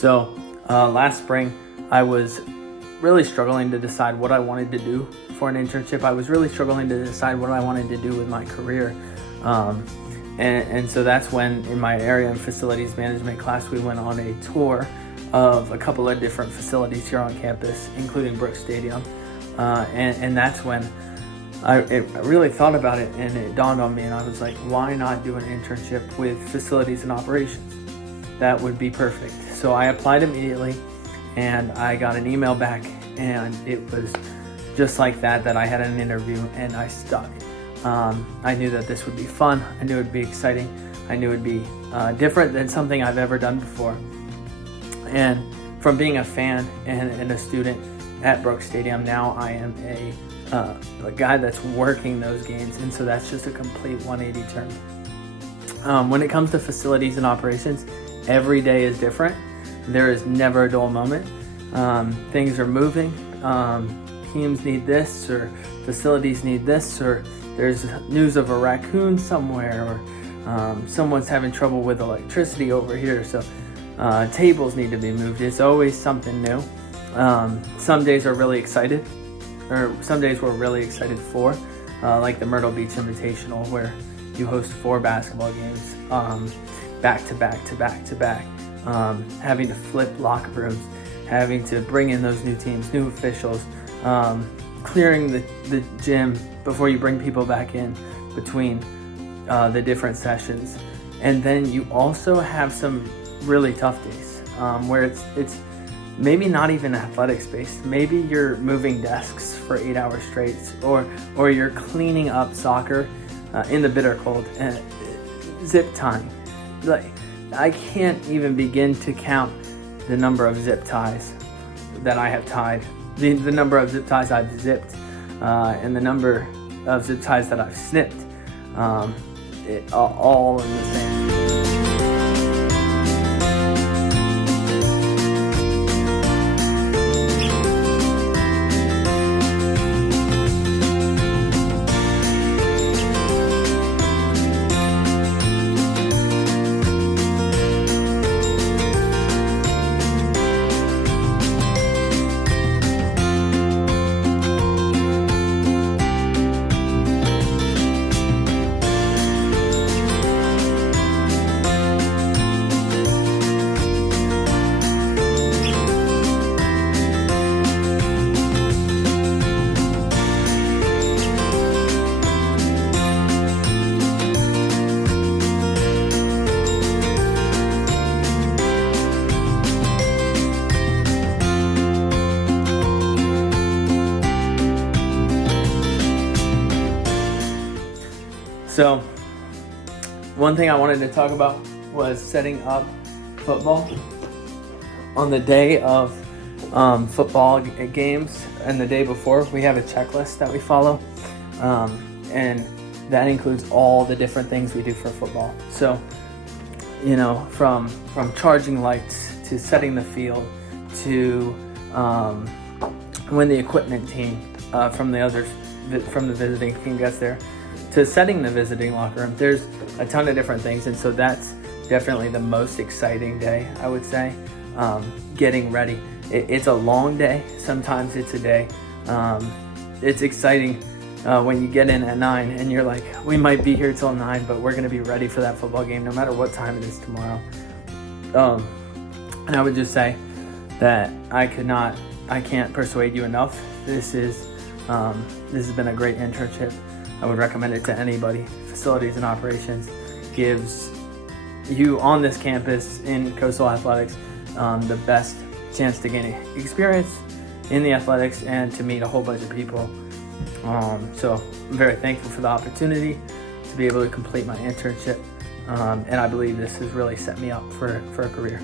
So last spring, I was really struggling to decide what I wanted to do for an internship. I was really struggling to decide what I wanted to do with my career. And so that's when in my area and facilities management class, we went on a tour of a couple of different facilities here on campus, including Brooks Stadium. And that's when I really thought about it, and it dawned on me, and I was like, why not do an internship with facilities and operations? That would be perfect. So I applied immediately, and I got an email back, and it was just like that I had an interview, and I stuck. I knew that this would be fun. I knew it would be exciting. I knew it would be different than something I've ever done before. And from being a fan and a student at Brooks Stadium, now I am a guy that's working those games, and so that's just a complete 180 turn. When it comes to facilities and operations, every day is different. There is never a dull moment. Things are moving. Teams need this, or facilities need this, or there's news of a raccoon somewhere, or someone's having trouble with electricity over here, so tables need to be moved. It's always something new. Some days are really excited, or some days we're really excited for, like the Myrtle Beach Invitational, where you host 4 basketball games back to back to back to back, having to flip locker rooms, having to bring in those new teams, new officials, clearing the gym before you bring people back in between the different sessions. And then you also have some really tough days where it's maybe not even athletics based. Maybe you're moving desks for 8 hours straight, or you're cleaning up soccer in the bitter cold and zip tying. Like, I can't even begin to count the number of zip ties that I have tied, the number of zip ties I've zipped, and the number of zip ties that I've snipped, all in the same. So one thing I wanted to talk about was setting up football. On the day of football games and the day before, we have a checklist that we follow, and that includes all the different things we do for football. So, you know, from charging lights to setting the field to when the equipment team from the visiting team gets there, to setting the visiting locker room. There's a ton of different things, and so that's definitely the most exciting day, I would say. Getting ready. It's a long day. Sometimes it's a day. It's exciting when you get in at 9 and you're like, we might be here till 9, but we're going to be ready for that football game no matter what time it is tomorrow. And I would just say that I can't persuade you enough. This has been a great internship. I would recommend it to anybody. Facilities and operations gives you on this campus in Coastal Athletics the best chance to gain experience in the athletics and to meet a whole bunch of people. So I'm very thankful for the opportunity to be able to complete my internship, and I believe this has really set me up for a career.